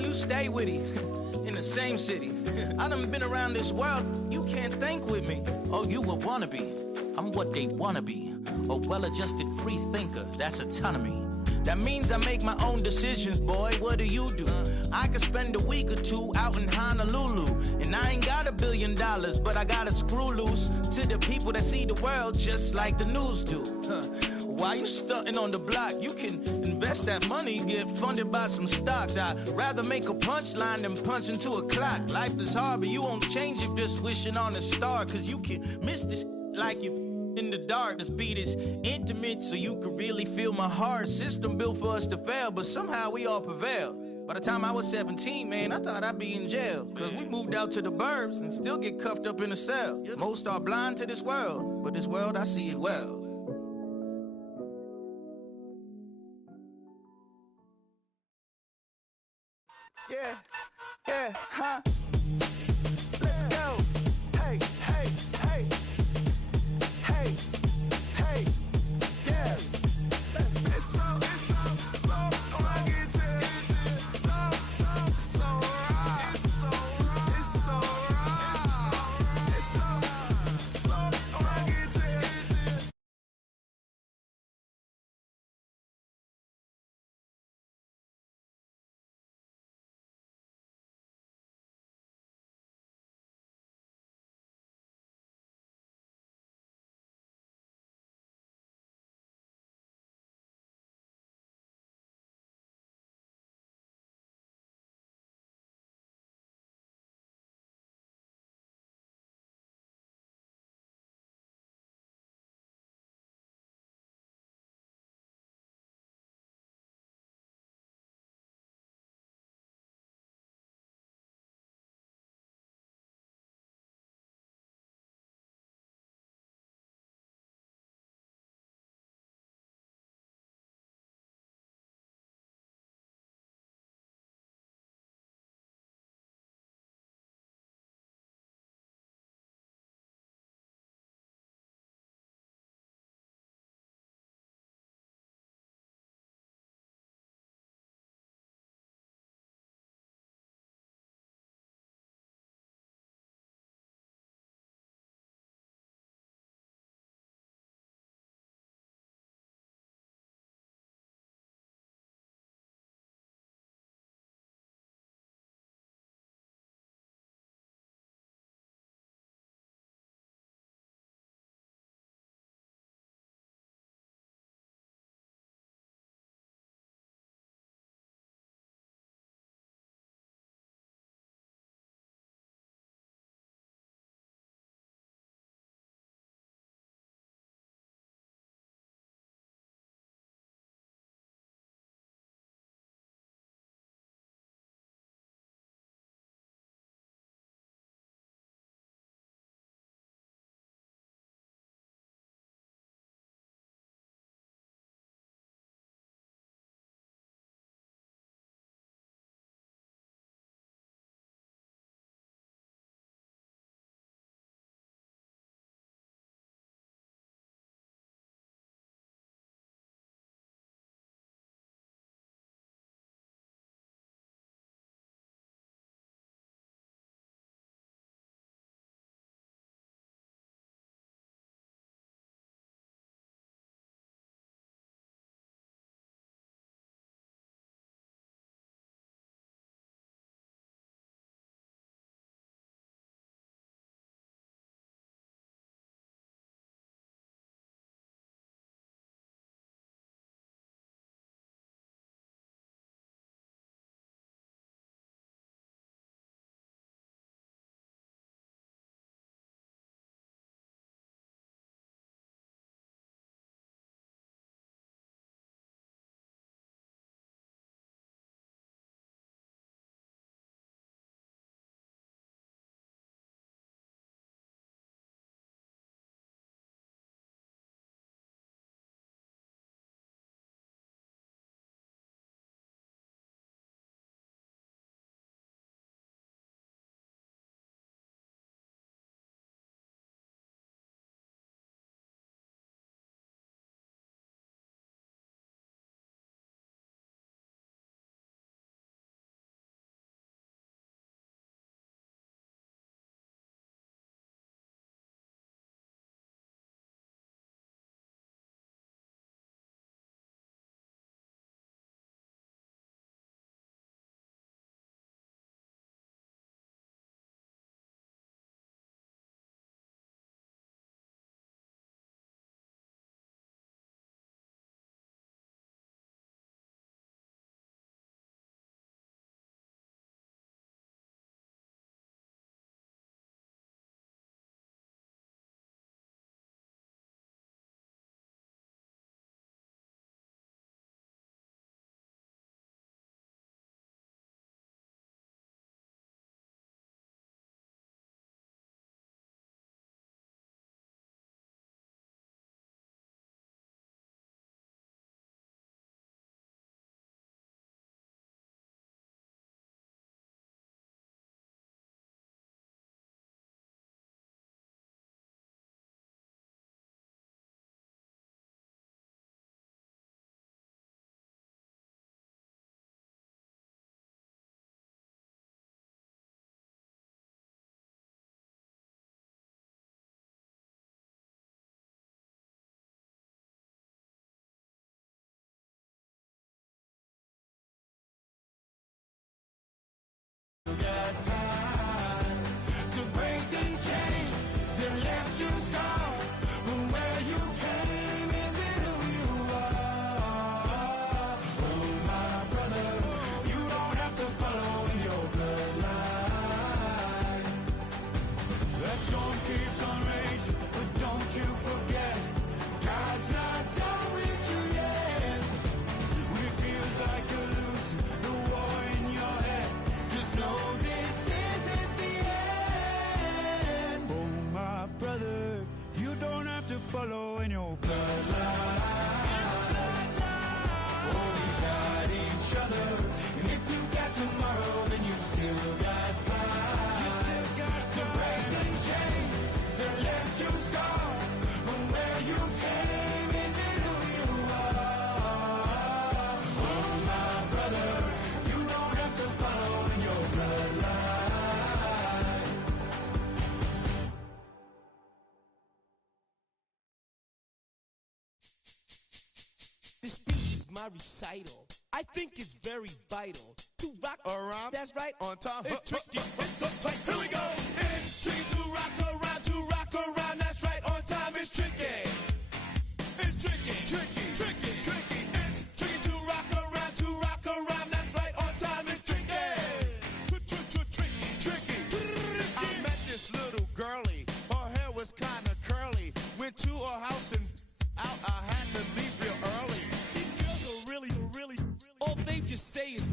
you stay with it. In the same city. I done been around this world, you can't think with me. Oh, you a wannabe. I'm what they wanna be. A well-adjusted free thinker, that's autonomy. That means I make my own decisions, boy. What do you do? I could spend a week or two out in Honolulu, and I ain't got $1 billion, but I got a screw loose to the people that see the world just like the news do. While you stunting on the block, you can invest that money, get funded by some stocks. I'd rather make a punchline than punch into a clock. Life is hard, but you won't change it just wishing on a star, cause you can miss this like you in the dark. This beat is intimate, so you can really feel my heart. System built for us to fail, but somehow we all prevail. By the time I was 17, man, I thought I'd be in jail. Cause we moved out to the burbs and still get cuffed up in a cell. Most are blind to this world, but this world, I see it well. Yeah, huh? Let's go. Hey, hey, hey. Hey, hey, yeah. It's so rugged. my recital. I think it's very vital to rock around. That's right, on time. It's tricky. It's tight. Here we go. It's tricky to rock around. To rock around. That's right, on time. It's tricky. It's tricky. Tricky. Tricky. Tricky. It's tricky to rock around. To rock around. That's right, on time. It's tricky. Tricky. I met this little girlie. Her hair was kind of curly. Went to her house and out. I had to leave real early. These girls are really. All they just say is,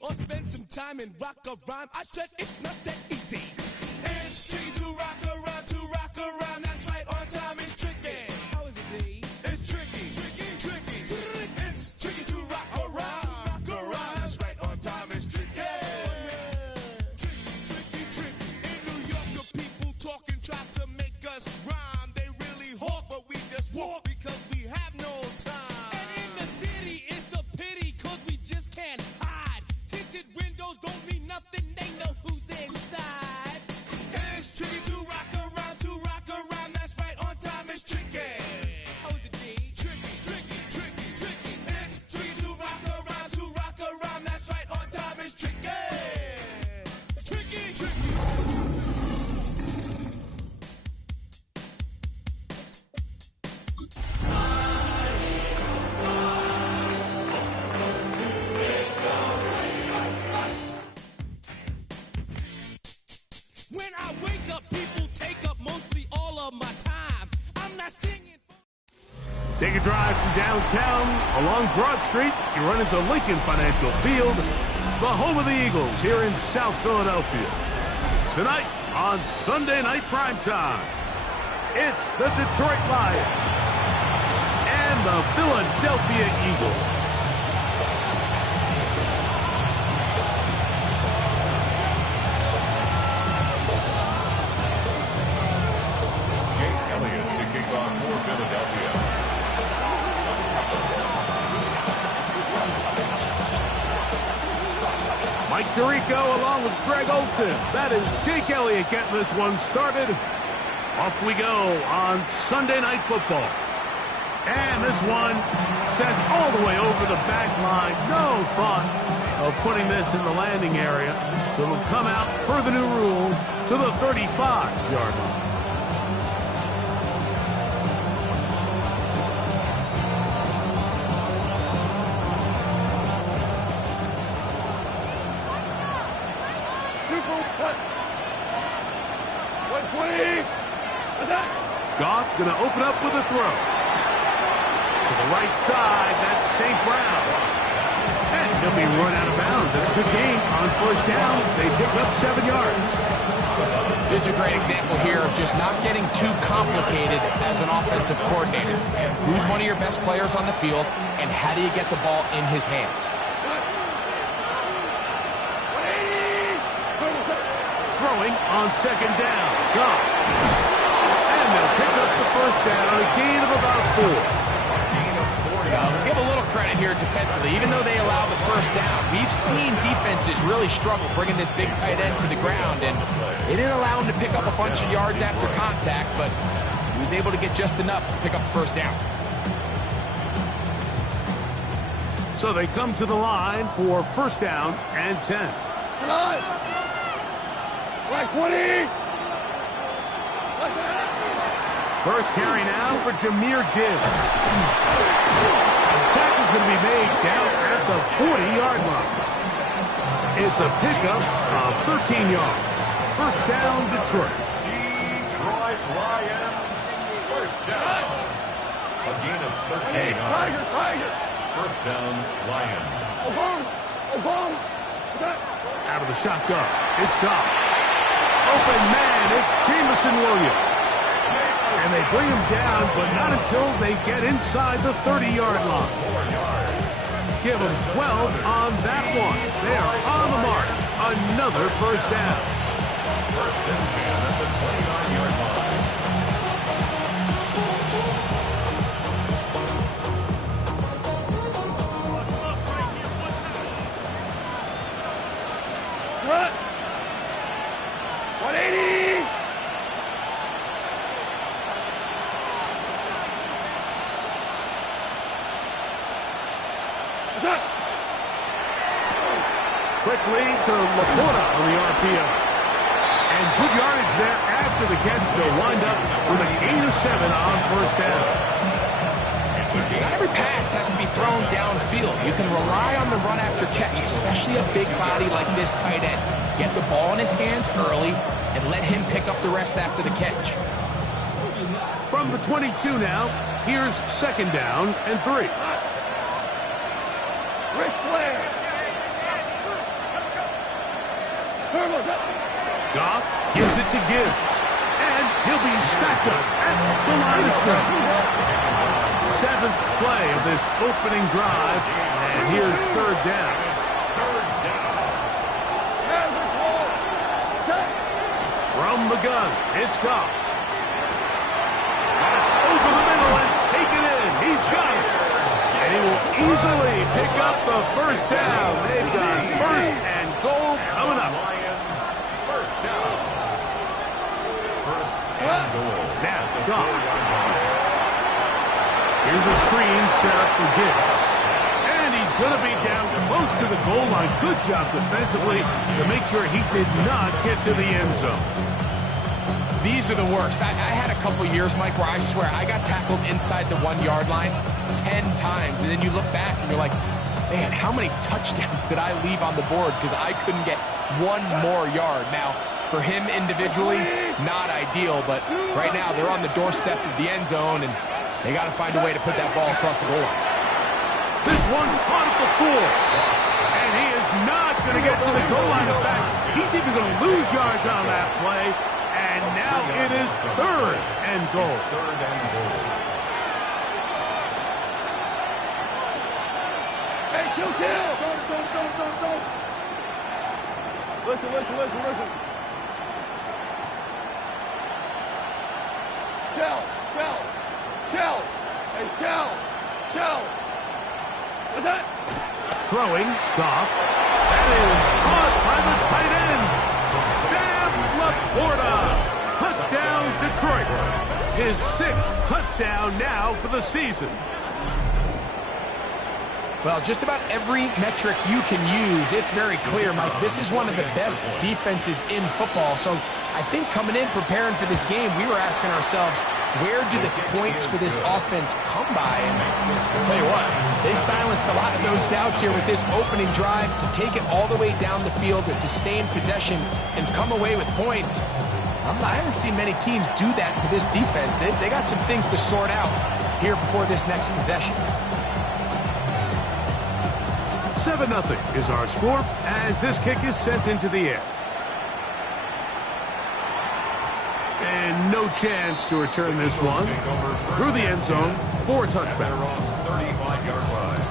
or spend some time and rock a rhyme. I said it's not that easy. It's tricky to rock around, that's right, on time, it's tricky. How is it, D? It's tricky. It's tricky to rock around, that's right, on time, it's tricky. Tricky. In New York, the people talking try to make us rhyme. They really hawk, but we just walk because we have no time. And in the city, it's a pity, cause we just can't hide. Tinted windows don't mean nothing, they know who's inside. It's tricky to rock around, that's right, on time, it's tricky. How is it, D? Tricky. It's tricky to rock around, that's right, on time, it's tricky. Tricky. When I wake up, people take up mostly all of my time. I'm not singing for... Take a drive from downtown along Broad Street. You run into Lincoln Financial Field, the home of the Eagles here in South Philadelphia. Tonight on Sunday Night Primetime, it's the Detroit Lions and the Philadelphia Eagles. Mike Tirico along with Greg Olson. That is Jake Elliott getting this one started. Off we go on Sunday Night Football. And this one sent all the way over the back line. No thought of putting this in the landing area. So it'll come out per the new rule to the 35-yard line. Goff going to open up with a throw. To the right side, that's St. Brown. And he'll be run out of bounds. That's a good game on first down. They pick up 7 yards. This is a great example here of just not getting too complicated as an offensive coordinator. Who's one of your best players on the field, and how do you get the ball in his hands? Throwing on second down. Goff. And they'll pick up the first down, a gain of about 4. Give a little credit here defensively. Even though they allow the first down, we've seen defenses really struggle bringing this big tight end to the ground, and they didn't allow him to pick up a bunch of yards after contact, but he was able to get just enough to pick up the first down. So they come to the line for first down and 10. Come on! Like 20! First carry now for Jahmyr Gibbs. Tackle's going to be made down at the 40-yard line. It's a pickup of 13 yards. First down, Detroit. Detroit Lions, first down. A gain of 13 yards. First down, Lions. Out of the shotgun, it's Goff. Open man, it's Jameson Williams. And they bring him down, but not until they get inside the 30-yard line. Give them 12 on that one. They are on the mark. Another first down. First and 10 at the 29-yard line. What? 180! Quick lead to Laporta on the RPO. And good yardage there after the catch. They'll wind up with a gain of 7 on first down. Not every pass has to be thrown downfield. You can rely on the run after catch, especially a big body like this tight end. Get the ball in his hands early and let him pick up the rest after the catch. From the 22 now, here's second down and 3. Goff gives it to Gibbs, and he'll be stacked up at the line of scrimmage. 7th play of this opening drive, and here's third down. From the gun, it's Goff. That's over the middle and taken in. He's got it. And he will easily pick up the first down. They've got first and goal coming up. First down. First and goal. Now, Goff. Here's a screen set up for Gibbs. And he's going to be down close to the goal line. Good job defensively to make sure he did not get to the end zone. These are the worst. I had a couple years, Mike, where I swear I got tackled inside the 1-yard line 10 times. And then you look back and you're like, man, how many touchdowns did I leave on the board because I couldn't get one more yard? Now, for him individually, not ideal. But right now, they're on the doorstep of the end zone, and they got to find a way to put that ball across the goal line. This one caught at the 4. And he is not going to get to the goal line. In fact, he's even going to lose yards on that play. And now it is third and goal. Third and goal. Hey, kill. Don't. Listen. Shell. Hey, shell. What's that? Throwing, Goff. That is caught by the tight end. Sam Laporta. Touchdown, Detroit. His 6th touchdown now for the season. Well, just about every metric you can use, it's very clear, Mike. This is one of the best defenses in football. So I think coming in, preparing for this game, we were asking ourselves, where do the points for this offense come by? And I'll tell you what, they silenced a lot of those doubts here with this opening drive to take it all the way down the field to sustain possession and come away with points. I haven't seen many teams do that to this defense. They got some things to sort out here before this next possession. 7-0 is our score as this kick is sent into the air. And no chance to return this one through the end zone for a touchback. 35-yard line.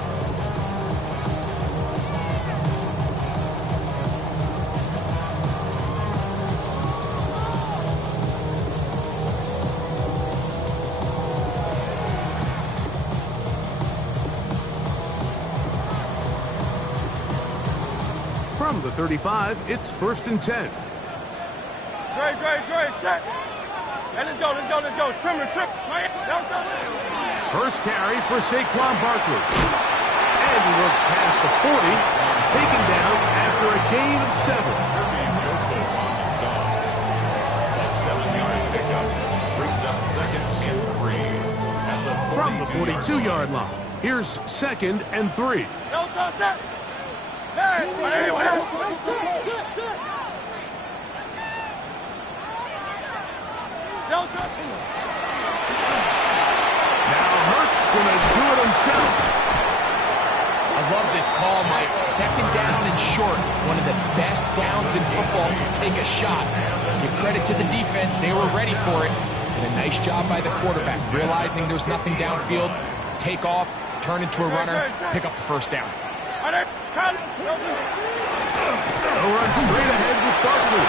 From the 35, it's 1st and 10. Great. Set. Hey, let's go. Trim. First carry for Saquon Barkley. And he looks past the 40, taken down after a gain of 7. Joseph on the stop. A 7-yard pickup brings up 2nd and 3. From the 42-yard line, here's 2nd and 3. Set. Hey, Now Hurts going to do it himself. I love this call, Mike. 2nd down and short. One of the best downs in football to take a shot. Give credit to the defense. They were ready for it. And a nice job by the quarterback, realizing there's nothing downfield. Take off, turn into a runner, pick up the first down. They'll run straight ahead with Barkley.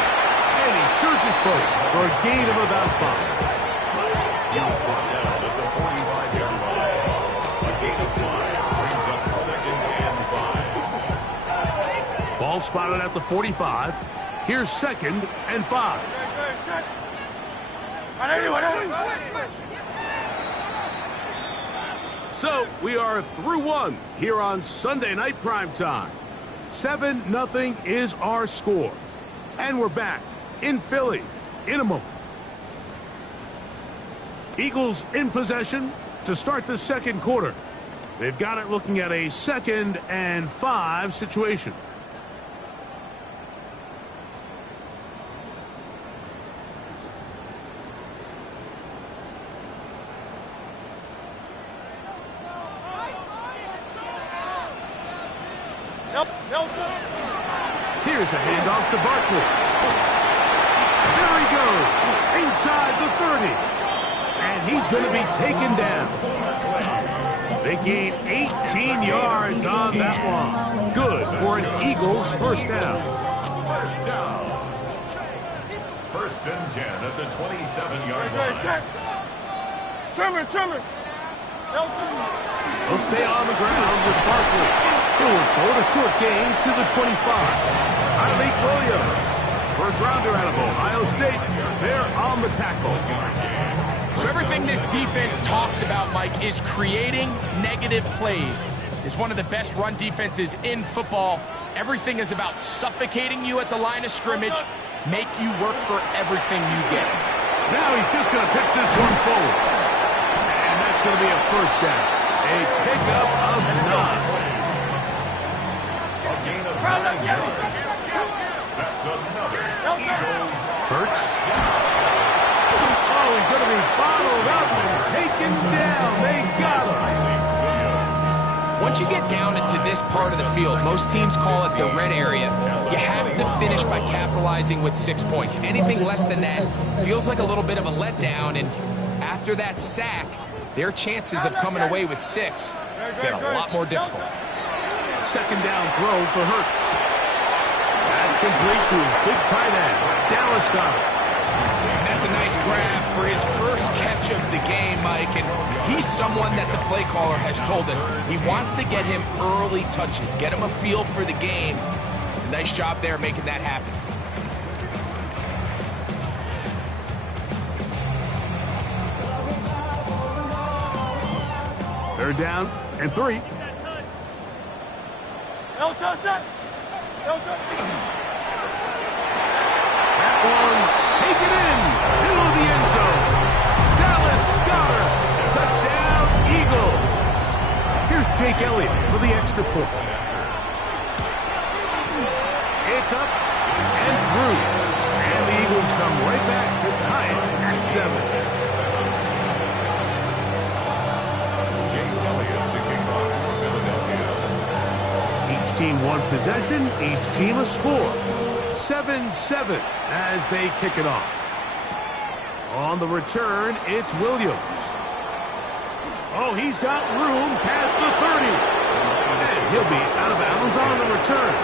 And he surges forward for a gain of about 5. He's brought down at the 45-yard line. A gain of 5 brings up 2nd and 5. Ball spotted at the 45. Here's 2nd and 5. So we are through one here on Sunday Night Primetime. 7-0 is our score. And we're back in Philly in a moment. Eagles in possession to start the second quarter. They've got it looking at a 2nd and 5 situation. Here's a handoff to Barkley. There he goes, inside the 30. And he's going to be taken down. They gain 18 yards on that one. Good for an Eagles first down. First down. 1st and 10 at the 27-yard line. Trimmer. He'll stay on the ground with Barkley. Going forward, a short gain to the 25. Mike Williams, first rounder out of Ohio State. They're on the tackle. So everything this defense talks about, Mike, is creating negative plays. It's one of the best run defenses in football. Everything is about suffocating you at the line of scrimmage, make you work for everything you get. Now he's just going to pitch this one forward. And that's going to be a first down. A pickup of 9. A gain of 9 yards. That's another Eagles. Hurts. Oh, he's going to be bottled up and taken down. They got him. Once you get down into this part of the field, most teams call it the red area. You have to finish by capitalizing with 6 points. Anything less than that feels like a little bit of a letdown, and after that sack, their chances of coming away with 6 get a lot more difficult. Second down throw for Hurts. That's complete to his big tight end, Dallas Goedert. That's a nice grab for his first catch of the game, Mike, and he's someone that the play caller has told us he wants to get him early touches, get him a feel for the game. Nice job there making that happen. Third down and 3. That one taken in, middle of the end zone. Dallas Goedert, touchdown Eagles. Here's Jake Elliott for the extra point. It's up and through. And the Eagles come right back to tie it at 7. Jake Elliott to kick off for Philadelphia. Each team one possession, each team a score. 7-7 as they kick it off. On the return, it's Williams. Oh, he's got room past the 30. And he'll be out of bounds on the return.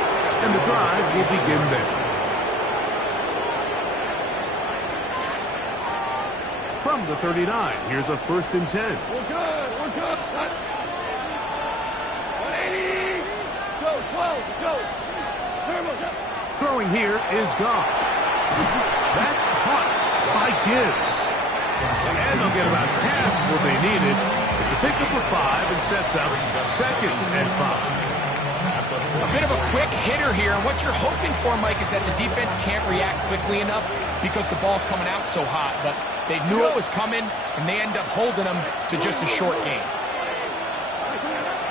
And the drive will begin there. From the 39, here's a 1st and 10. We're good. 180. Go. Throwing here is Goff. That's caught by Gibbs. And they'll get about half what they needed. It's a pickup of 5 and sets up 2nd and 5. A bit of a quick hitter here, and what you're hoping for, Mike, is that the defense can't react quickly enough because the ball's coming out so hot. But they knew it was coming, and they end up holding them to just a short gain.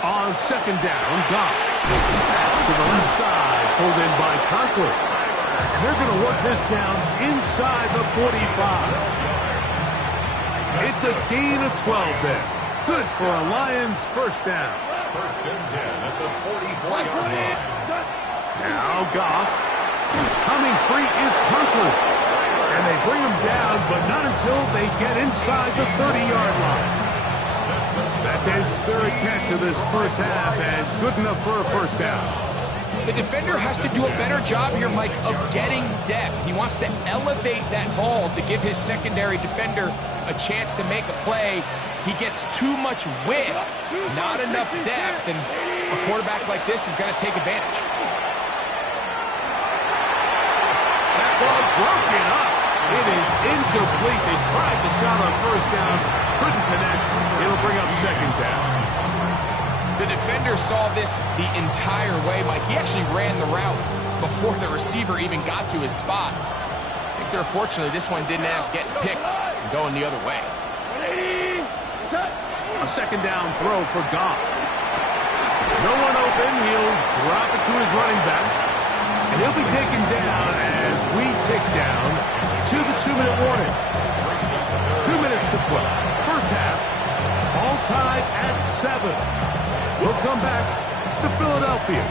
On 2nd down, Goff. To the left side, pulled in by Conklin. They're going to work this down inside the 45. It's a gain of 12 there. Good for a Lions first down. 1st and 10 at the 44-yard line. Now Goff. Coming free is Conklin. And they bring him down, but not until they get inside the 30-yard line. That's his 3rd catch of this first half, and good enough for a first down. The defender has to do a better job here, Mike, of getting depth. He wants to elevate that ball to give his secondary defender a chance to make a play. He gets too much width, not enough depth, and a quarterback like this is going to take advantage. That ball broken up. It is incomplete. They tried the shot on first down, couldn't connect. It'll bring up 2nd down. The defender saw this the entire way, Mike. He actually ran the route before the receiver even got to his spot. I think they're fortunately this one didn't end up getting picked and going the other way. A second down throw for Goff. No one open. He'll drop it to his running back. And he'll be taken down as we tick down to the 2-minute warning. 2 minutes to play. First half, all tied at 7. We'll come back to Philadelphia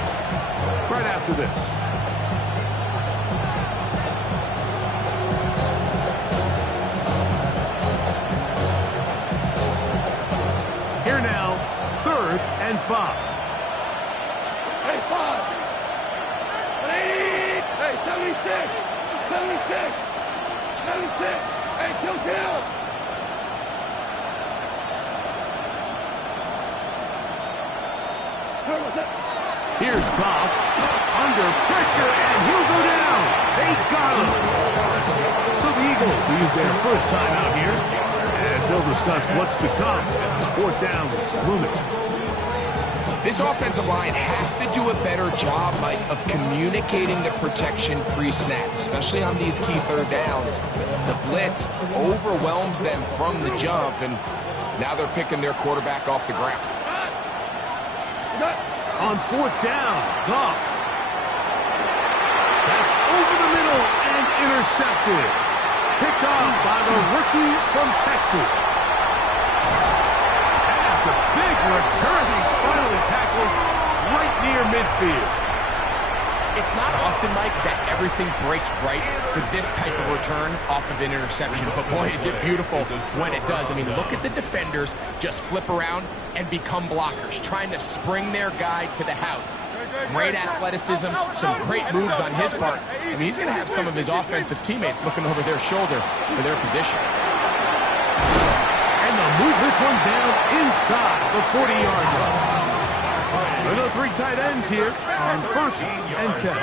right after this. Here now, 3rd and 5. Hey, 5. 180. Hey, 76. 76. 76. Hey, kill. Here's Goff under pressure, and he'll go down. They got him. So the Eagles use their first time out here, as they'll discuss what's to come. 4th down is looming. This offensive line has to do a better job, Mike, of communicating the protection pre-snap, especially on these key 3rd downs. The blitz overwhelms them from the jump, and now they're picking their quarterback off the ground. On 4th down, Goff. That's over the middle and intercepted. Picked off by the rookie from Texas. And after big return, he's finally tackled right near midfield. It's not often, Mike, that everything breaks right for this type of return off of an interception. But boy, is it beautiful when it does. I mean, look at the defenders just flip around and become blockers, trying to spring their guy to the house. Great athleticism, some great moves on his part. I mean, he's going to have some of his offensive teammates looking over their shoulder for their position. And they'll move this one down inside the 40-yard line. There are 3 tight ends here on 1st and 10.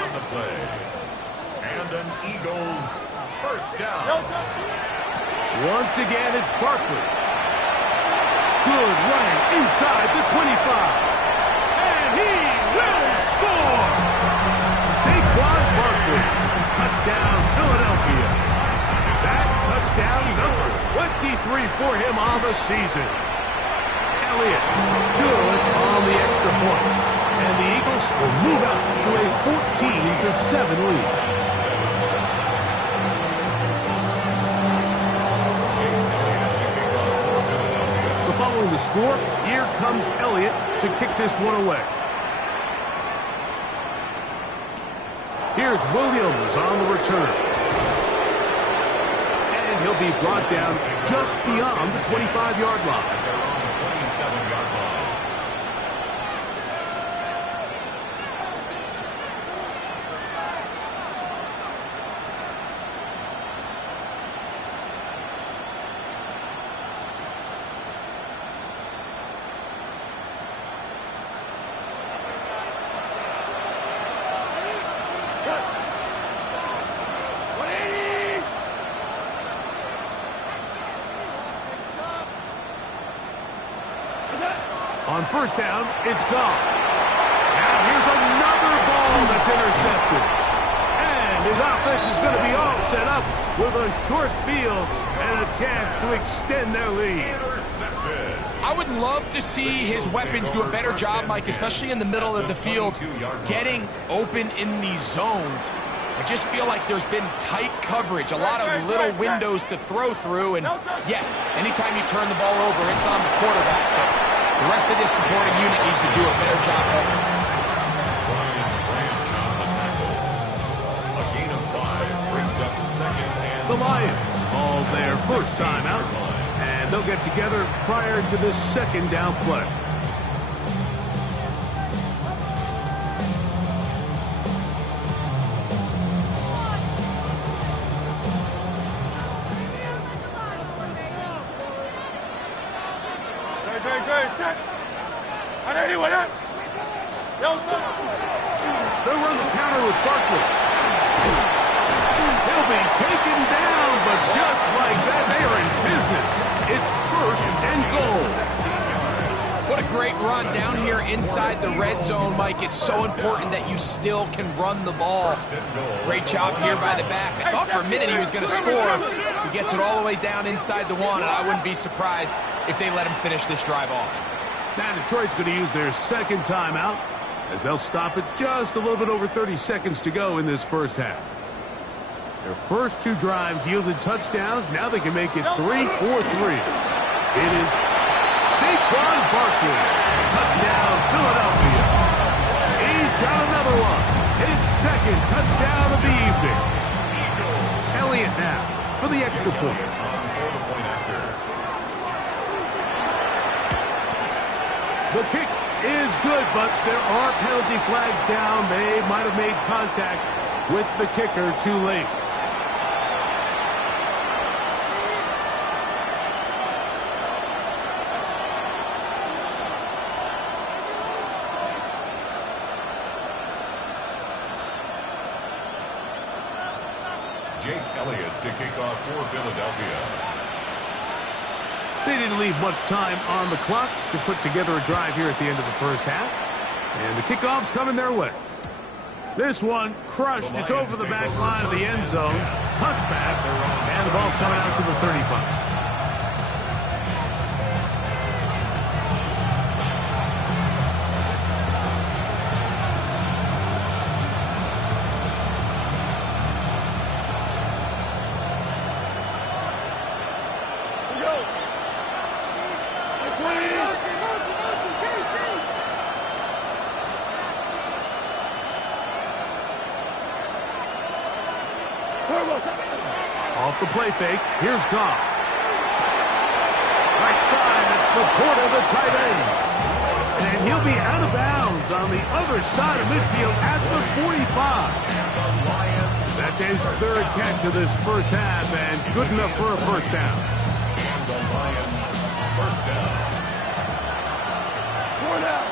And an Eagles first down. Once again, it's Barkley. Good running inside the 25. And he will score! Saquon Barkley. Touchdown, Philadelphia. That touchdown number 23 for him on the season. Elliott, good on the extra point. And the Eagles will move out to a 14-7 lead. So following the score, here comes Elliott to kick this one away. Here's Williams on the return. And he'll be brought down just beyond the 25-yard line. 27-yard line. On 1st down, it's Goff. Now here's another ball that's intercepted. And his offense is going to be all set up with a short field and a chance to extend their lead. I would love to see his weapons do a better job, Mike, especially in the middle of the field, getting open in these zones. I just feel like there's been tight coverage, a lot of little windows to throw through, and yes, anytime you turn the ball over, it's on the quarterback, but the rest of this supporting unit needs to do a better job helping. Branch on the tackle. A gain of 5 brings up second and The Lions call their first time out, and they'll get together prior to this 2nd down play. They'll run the counter with Barkley. He'll be taken down, but just like that, they are in business. It's 1st and goal. What a great run down here inside the red zone, Mike. It's so important that you still can run the ball. Great job here by the back. I thought for a minute he was going to score. He gets it all the way down inside the one, and I wouldn't be surprised if they let him finish this drive off. Now Detroit's going to use their second timeout as they'll stop it just a little bit over 30 seconds to go in this first half. Their first two drives yielded touchdowns. Now they can make it 3-4-3. It is Saquon Barkley. Touchdown, Philadelphia. He's got another one. His second touchdown of the evening. Elliott now for the extra point. The kick is good, but there are penalty flags down. They might have made contact with the kicker too late. Jake Elliott to kick off for Philadelphia. They didn't leave much time on the clock to put together a drive here at the end of the first half. And the kickoff's coming their way. This one crushed. It's over the back line of the end zone. Touchback. And the ball's coming out to the 35. Off the play fake, here's Goff. Right side, that's the Porter, the tight end. And he'll be out of bounds on the other side of midfield at the 45. That's his third catch of this first half, and good enough for a first down. And the Lions, first down. 4 down.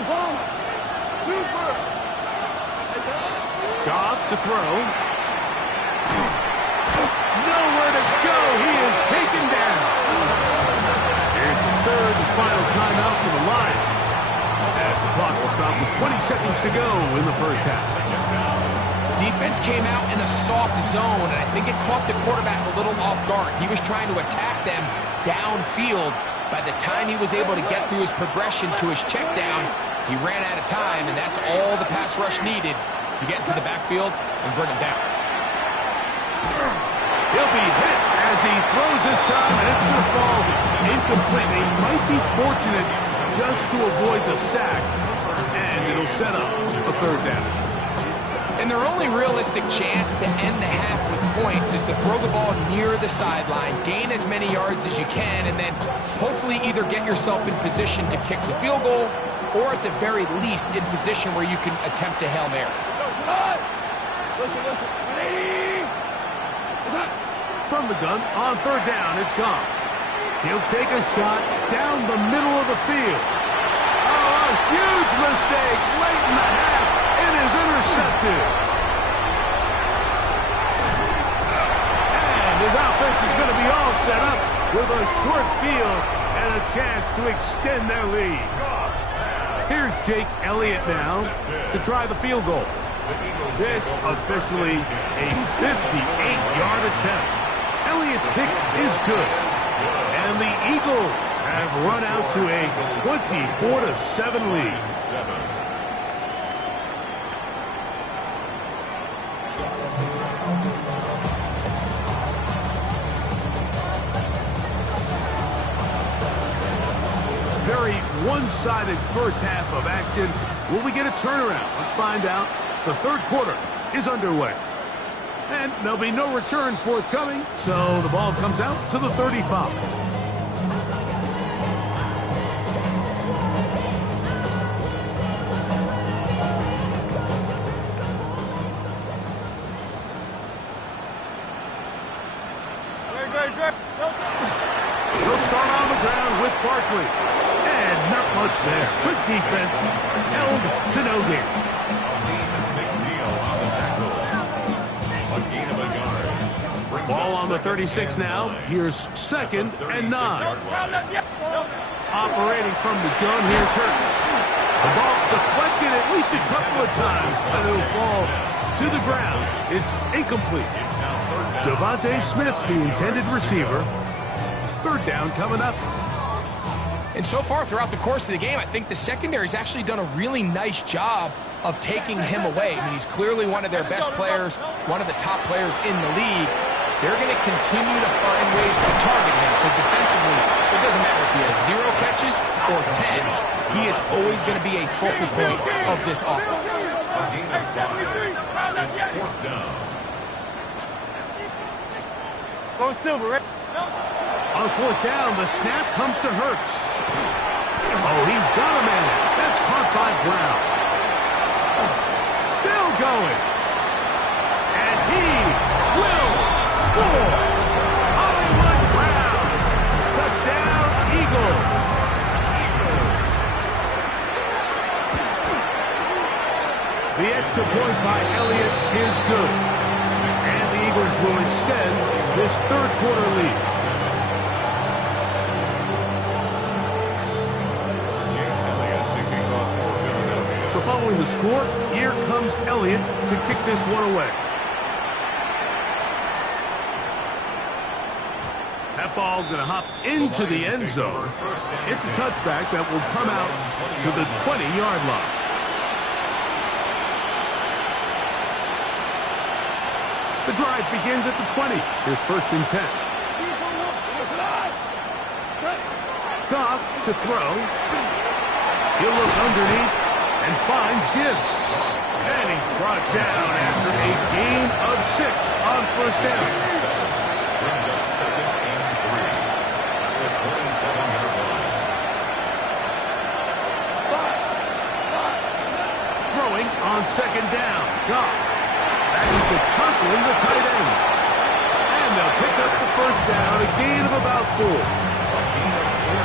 Obama. Super. Goff to throw. Nowhere to go. He is taken down. Here's the third and final timeout for the Lions. As the clock will stop with 20 seconds to go in the first half. Defense came out in a soft zone, and I think it caught the quarterback a little off guard. He was trying to attack them downfield. By the time he was able to get through his progression to his check down, he ran out of time, and that's all the pass rush needed to get into the backfield and bring him down. He'll be hit as he throws this time, and it's going to fall incomplete. He might be fortunate just to avoid the sack, and it'll set up a third down. And their only realistic chance to end the half with points is to throw the ball near the sideline, gain as many yards as you can, and then hopefully either get yourself in position to kick the field goal or at the very least in position where you can attempt a Hail Mary. Listen. From the gun, on third down, it's gone. He'll take a shot down the middle of the field. Oh, a huge mistake late in the half. It is intercepted. And his offense is going to be all set up with a short field and a chance to extend their lead. Here's Jake Elliott now to try the field goal. This officially a 58-yard attempt. Elliott's kick is good. And the Eagles have run out to a 24-7 lead. Very one-sided first half of action. Will we get a turnaround? Let's find out. The third quarter is underway. And there'll be no return forthcoming, so the ball comes out to the 35. He'll start on the ground with Barkley. And not much there. Good defense. Held to no gain. Ball on the 36 now. Here's 2nd and 9. Operating from the gun, here's Hurts. The ball deflected at least a couple of times, but it'll fall to the ground. It's incomplete. Devontae Smith, the intended receiver. 3rd down coming up. And so far throughout the course of the game, I think the secondary's actually done a really nice job of taking him away. I mean, he's clearly one of their best players, one of the top players in the league. They're going to continue to find ways to target him. So defensively, it doesn't matter if he has 0 catches or 10. He is always going to be a focal point of this offense. Go Silver, right? On 4th down, the snap comes to Hurts. Oh, he's got a man. That's caught by Brown. Still going. And he will score. Hollywood Brown. Touchdown, Eagles. The extra point by Elliott is good. And the Eagles will extend this 3rd quarter lead. So following the score, here comes Elliott to kick this one away. That ball going to hop into the end zone. It's a touchback that will come out to the 20-yard line. The drive begins at the 20. Here's 1st and 10. Goff to throw. He'll look underneath and finds Gibbs. And he's brought down after a gain of 6 on 1st down. Brings up 2nd and 3 at the 27-yard line. Throwing on 2nd down. Goff. Back to Conklin, the tight end. And they'll pick up the 1st down, a gain of about 4.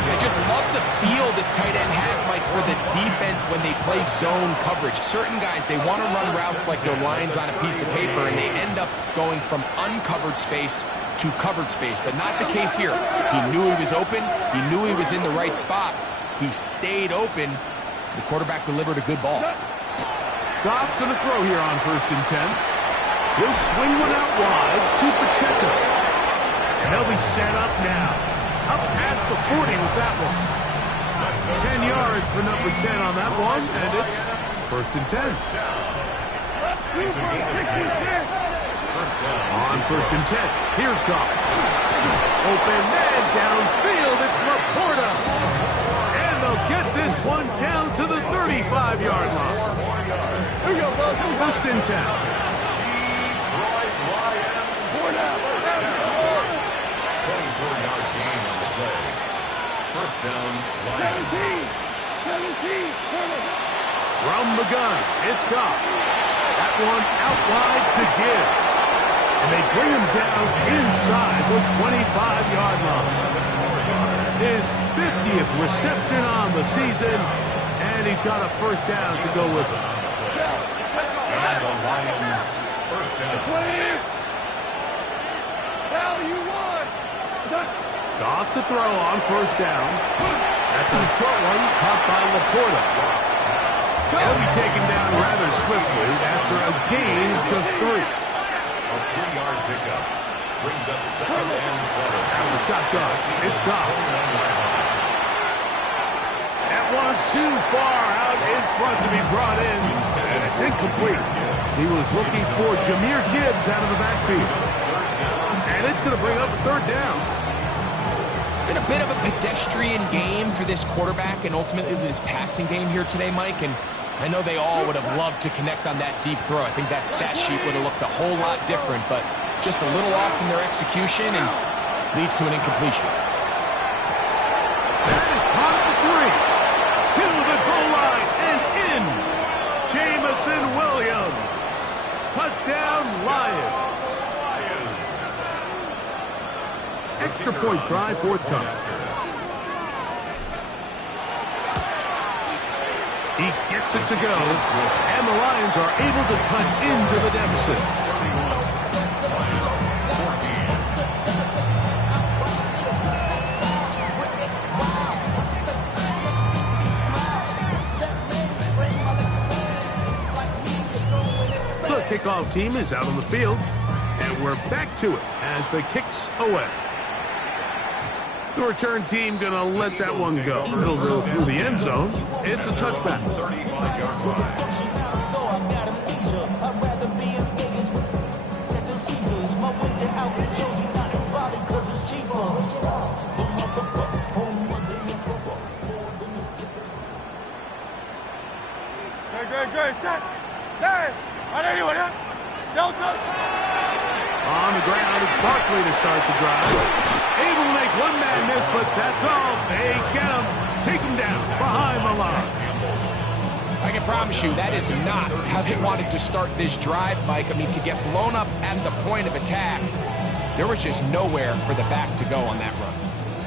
I just love the feel this tight end has, Mike, for the defense when they play zone coverage. Certain guys, they want to run routes like they're lines on a piece of paper, and they end up going from uncovered space to covered space, but not the case here. He knew he was open. He knew he was in the right spot. He stayed open. The quarterback delivered a good ball. Goff going to throw here on 1st and 10. He'll swing one out wide to Pacheco. And they'll be set up now. Up past the 40 with that one. 10 yards for number 10 on that one, and it's 1st and 10. On 1st and 10, here's Goff. Open man downfield, it's Laporta. And they'll get this one down to the 35-yard line. 1st and 10. From the gun, it's Goff. That one out wide to Gibbs. And they bring him down inside the 25-yard line. His 50th reception on the season, and he's got a 1st down to go with him. And the Lions, 1st down. Goff to throw on 1st down. That's a short one, caught by Laporta. He'll be taken down rather swiftly after a gain of just 3. A 3-yard pickup brings up 2nd and 7. Out of the shotgun, it's Goff. That one too far out in front to be brought in, and it's incomplete. He was looking for Jahmyr Gibbs out of the backfield. And it's going to bring up a 3rd down. It's been a bit of a pedestrian game for this quarterback and ultimately this passing game here today, Mike. And I know they all would have loved to connect on that deep throw. I think that stat sheet would have looked a whole lot different, but just a little off in their execution and leads to an incompletion. That is caught at the 3. To the goal line and in. Jamison Williams. Touchdown, Lions. Extra point try forthcoming. He gets it to go, and the Lions are able to cut into the deficit. kickoff team is out on the field, and we're back to it as the kick's away. The return team gonna let that one go. It'll go through the end zone. It's a touchback. 35-yard line. Great, set. There. On the ground, it's Barkley to start the drive. Able to make one man miss, but that's all. They get him, take him down behind the line. I can promise you that is not how they wanted to start this drive, Mike. I mean, to get blown up at the point of attack, there was just nowhere for the back to go on that run.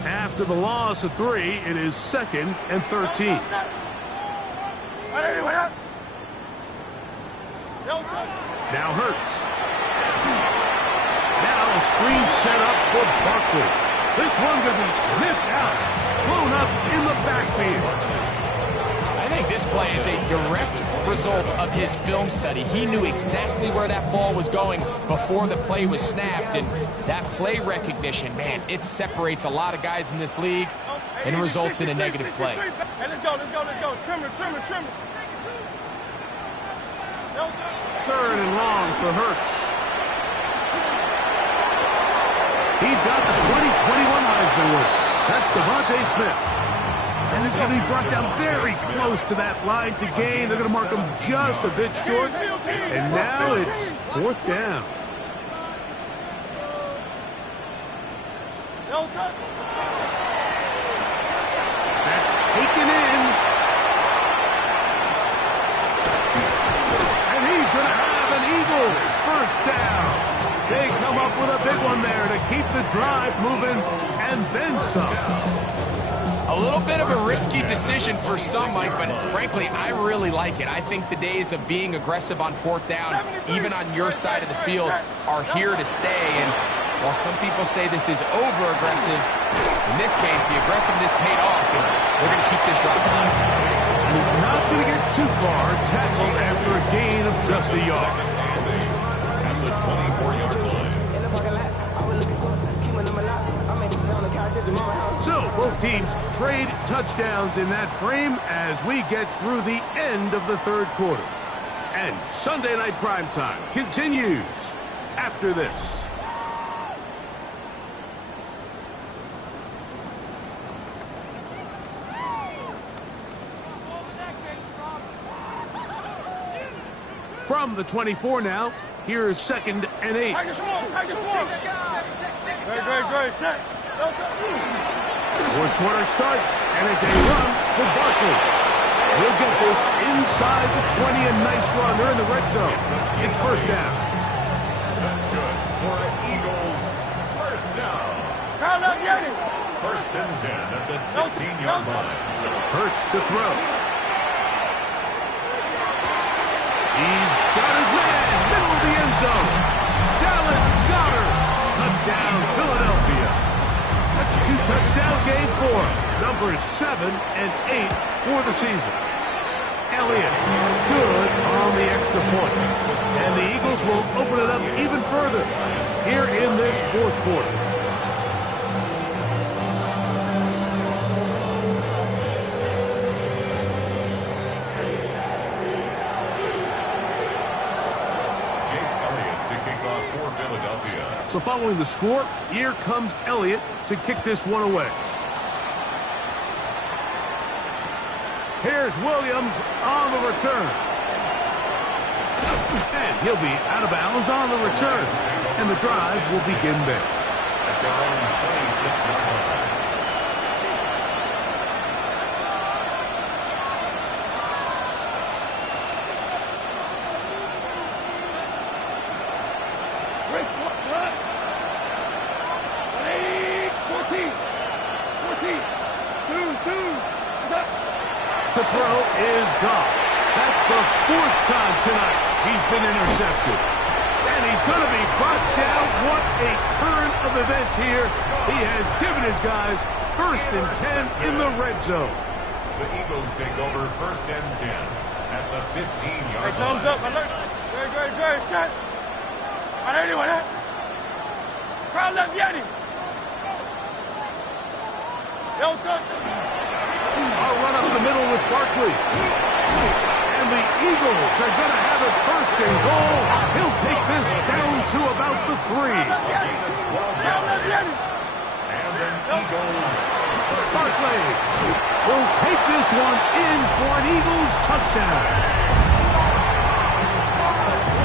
After the loss of 3, it is 2nd and 13. Now Hurts. Now a screen set up for Barkley. This one going to be sniffed out, blown up in the backfield. I think this play is a direct result of his film study. He knew exactly where that ball was going before the play was snapped, and that play recognition, man, it separates a lot of guys in this league and results in a negative play. Hey, let's go. Trimmer. 3rd and long for Hurts. He's got the 2021 Heisman winner. That's Devontae Smith. And he's going to be brought down very close to that line to gain. They're going to mark him just a bit short. And now it's 4th down. That's taken in. And he's going to have an Eagles first down. They come up with a big one there to keep the drive moving and then some. A little bit of a risky decision for some, Mike, but frankly, I really like it. I think the days of being aggressive on 4th down, even on your side of the field, are here to stay. And while some people say this is over-aggressive, in this case, the aggressiveness paid off, and they're going to keep this drive alive. He's not going to get too far, tackled after a gain of just a yard. At the 24-yard line. So, both teams trade touchdowns in that frame as we get through the end of the 3rd quarter. And Sunday Night Primetime continues after this. From the 24 now, here's 2nd and 8. Great, set. 4th quarter starts, and it's a run for Barkley. He'll get this inside the 20, a nice run. They're in the red zone. It's 1st down. That's good for an Eagles first down. 1st and 10 at the 16-yard line. Hurts to throw. He's got his man, middle of the end zone. Dallas Goedert. Touchdown, Philadelphia. That's a 2-touchdown game for him. Numbers 7 and 8 for the season. Elliott, good on the extra point. And the Eagles will open it up even further here in this 4th quarter. So following the score, here comes Elliott to kick this one away. Here's Williams on the return. And he'll be out of bounds on the return. And the drive will begin there. At their own 26-yard line. To throw is gone. That's the 4th time tonight he's been intercepted. And he's going to be brought down. What a turn of events here. He has given his guys 1st and 10 in the red zone. The Eagles take over 1st and 10 at the 15-yard line. Thumbs up, alert. Great. great, set. Para anyone, eh? Crowd left Yeti. Yo, touch. I'll run up the middle with Barkley. And the Eagles are going to have it first and goal. He'll take this down to about the 3. Crowd left Yeti. And an Eagles. Barkley will take this one in for an Eagles touchdown.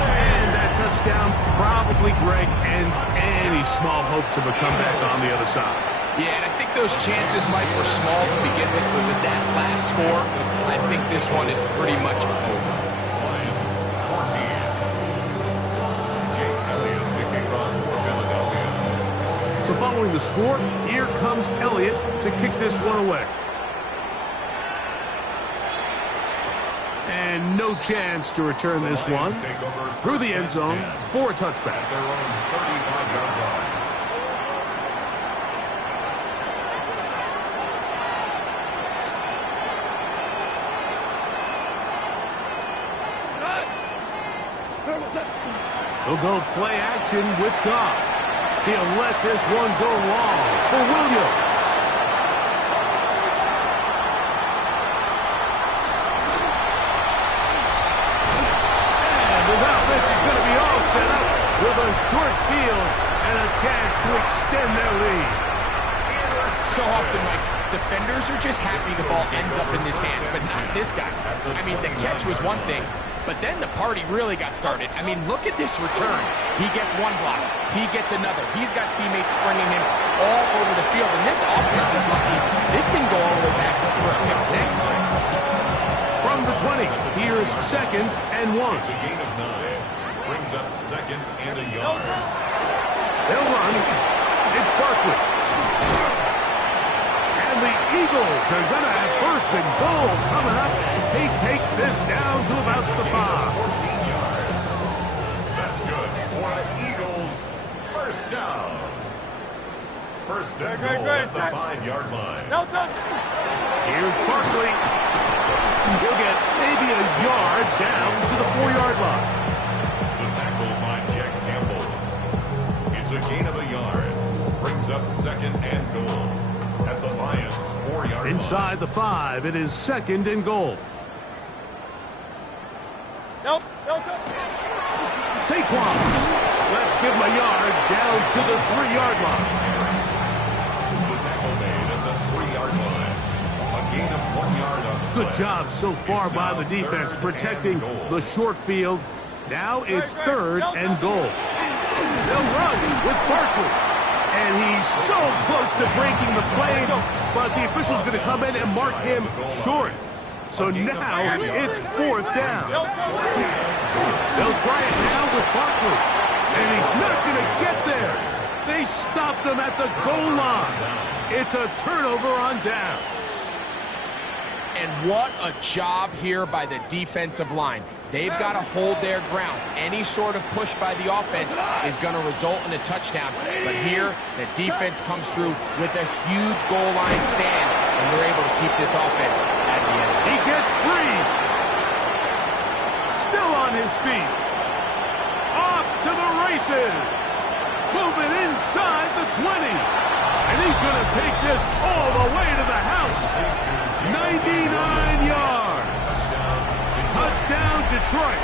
And that touchdown probably, Greg, ends any small hopes of a comeback on the other side. Yeah, and I think those chances, Mike, were small to begin with, but with that last score, I think this one is pretty much over. Lions 14. Jake Elliott to kick off for Philadelphia. So following the score, here comes Elliott to kick this one away. And no chance to return this one through the end zone for a touchback. At their own 35-yard line. He'll go play action with Goff. He'll let this one go long for Williams. And his offense is going to be all set up with a short field and a chance to extend their lead. So often, Mike, defenders are just happy the ball ends up in his hands, but not this guy. I mean, the catch was one thing, but then the party really got started. I mean, look at this return. He gets one block. He gets another. He's got teammates springing him all over the field, and this offense is lucky. This didn't go all the way back for a pick 6. From the 20, here's 2nd and 1. It's a gain of 9. Brings up 2nd and a yard. They'll run. It's Barkley. And the Eagles are going to have 1st and goal coming up. He takes this down to about the 5. 14 yards. That's good for the Eagles. First down. First and goal at the 5-yard line. No touch. Here's Barkley. He'll get maybe a yard down to the 4-yard line. The tackle by Jack Campbell. It's a gain of a yard. Brings up 2nd and goal at the Lions' 4-yard line. Inside the 5, it is 2nd and goal. No touch. Saquon. Let's give him a yard down to the 3-yard line. The tackle made at the 3-yard line. A gain of 1 yard on the Good play. job so far by the defense protecting the short field. Now it's 3rd and goal. They'll run with Barkley. And he's so close to breaking the play, but the official's going to come in and mark him short. So now it's 4th down. They'll try it now with Barkley. And he's not going to get there. They stopped him at the goal line. It's a turnover on downs. And what a job here by the defensive line. They've got to hold their ground. Any sort of push by the offense is going to result in a touchdown. But here, the defense comes through with a huge goal line stand, and they're able to keep this offense at the end. He gets free. Still on his feet. Off to the races. Moving inside the 20. And he's going to take this all the way to the house. 99 yards. Touchdown, Detroit.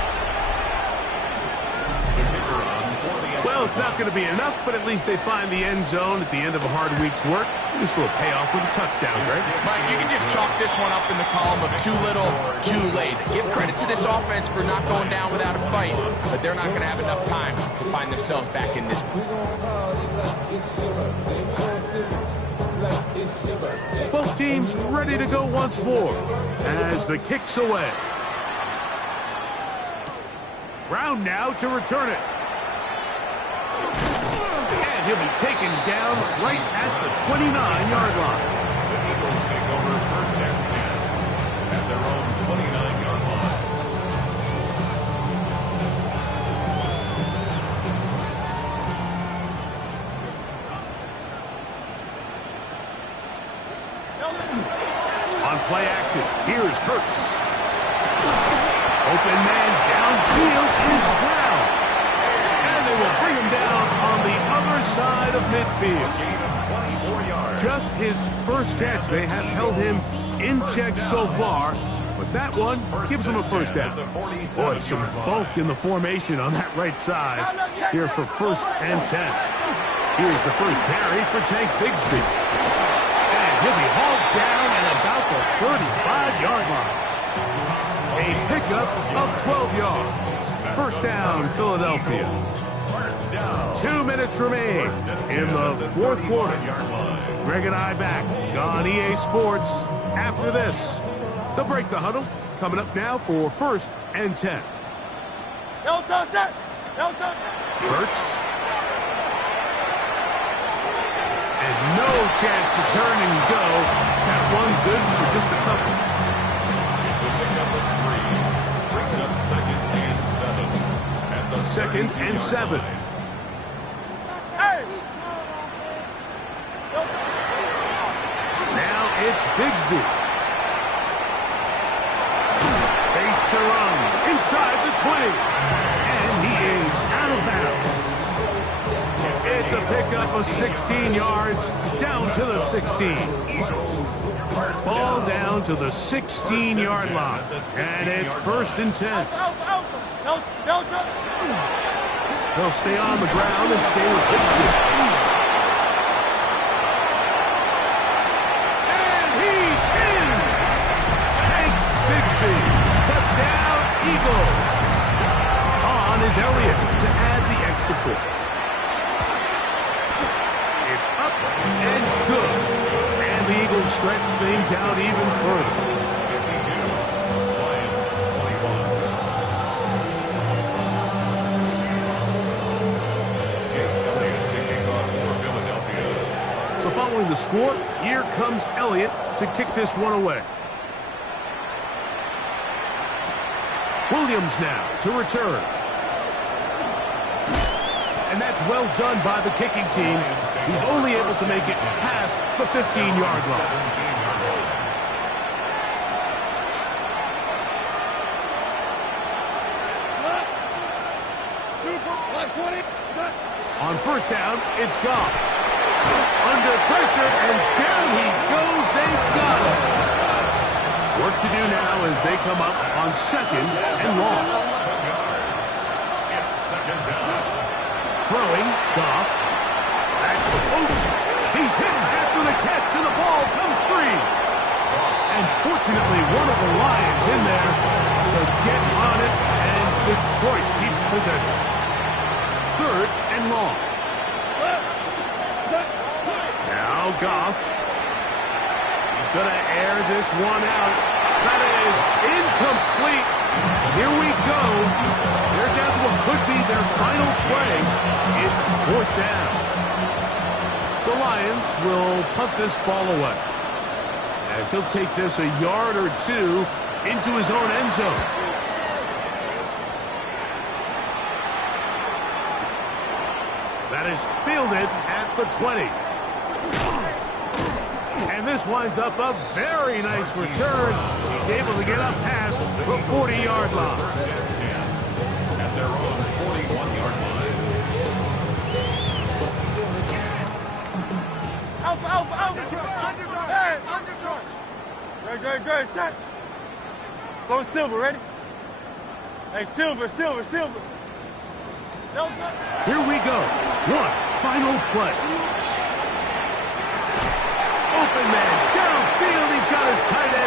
Well, it's not going to be enough, but at least they find the end zone at the end of a hard week's work. This will pay off with a touchdown, Greg. Mike, you can just chalk this one up in the column of too little, too late. Give credit to this offense for not going down without a fight, but they're not going to have enough time to find themselves back in this pool. Both teams ready to go once more as the kick's away. Brown now to return it. And he'll be taken down right at the 29-yard line. The Eagles take over 1st and 10 at their own 29-yard line. On play action, here's Hurts. Open man downfield is Brown. will bring him down on the other side of midfield. Gain of 24 yards. Just his first catch. They have held him in check so far, but that one gives him a first down. Boy, some bulk in the formation on that right side here for 1st and 10. Here's the first carry for Tank Bigsby. And he'll be hauled down at about the 35-yard line. A pickup of 12 yards. First down, Philadelphia. 2 minutes remain in the 4th quarter. Greg and I back on EA Sports after this. They'll break the huddle. Coming up now for 1st and 10. No touch that. No touch. Hurts. And no chance to turn and go. That one good for just a couple. It's a pickup of 3. Brings up 2nd and 7. At the 2nd and 7. Hey. Now it's Bigsby. Face to run inside the 20. And he is out of bounds. It's a pickup of 16 yards down to the 16. Ball down to the 16-yard line. And it's 1st and 10. No touch. They'll stay on the ground and stay with Bigsby. And he's in! Hank Bigsby. Touchdown, Eagles. On is Elliott to add the extra point. It's up and good. And the Eagles stretch things out even further. 52. Lions 21. Jake Elliott to kick off for Philadelphia. So following the score, here comes Elliott to kick this one away. Williams now to return. And that's well done by the kicking team. He's only able to make it past the 15-yard line. On 1st down, it's Goff. Under pressure, and down he goes. They got him. Work to do now as they come up on 2nd and long. It's 2nd down. Throwing, Goff. Back to the post. He's hit after the catch, and the ball comes free. And fortunately, one of the Lions in there to get on it, and Detroit keeps possession. 3rd and long. Now Goff. He's going to air this one out. That is incomplete. Here we go. They're down to what could be their final play. It's 4th down. The Lions will punt this ball away, as he'll take this a yard or 2 into his own end zone. That is fielded at the 20. And this winds up a very nice return. He's able to get up past the 40-yard line. At their own 41-yard line. Out. Hey, Great, set. Go Silver, ready? Hey, Silver. No touch. Here we go. One final play.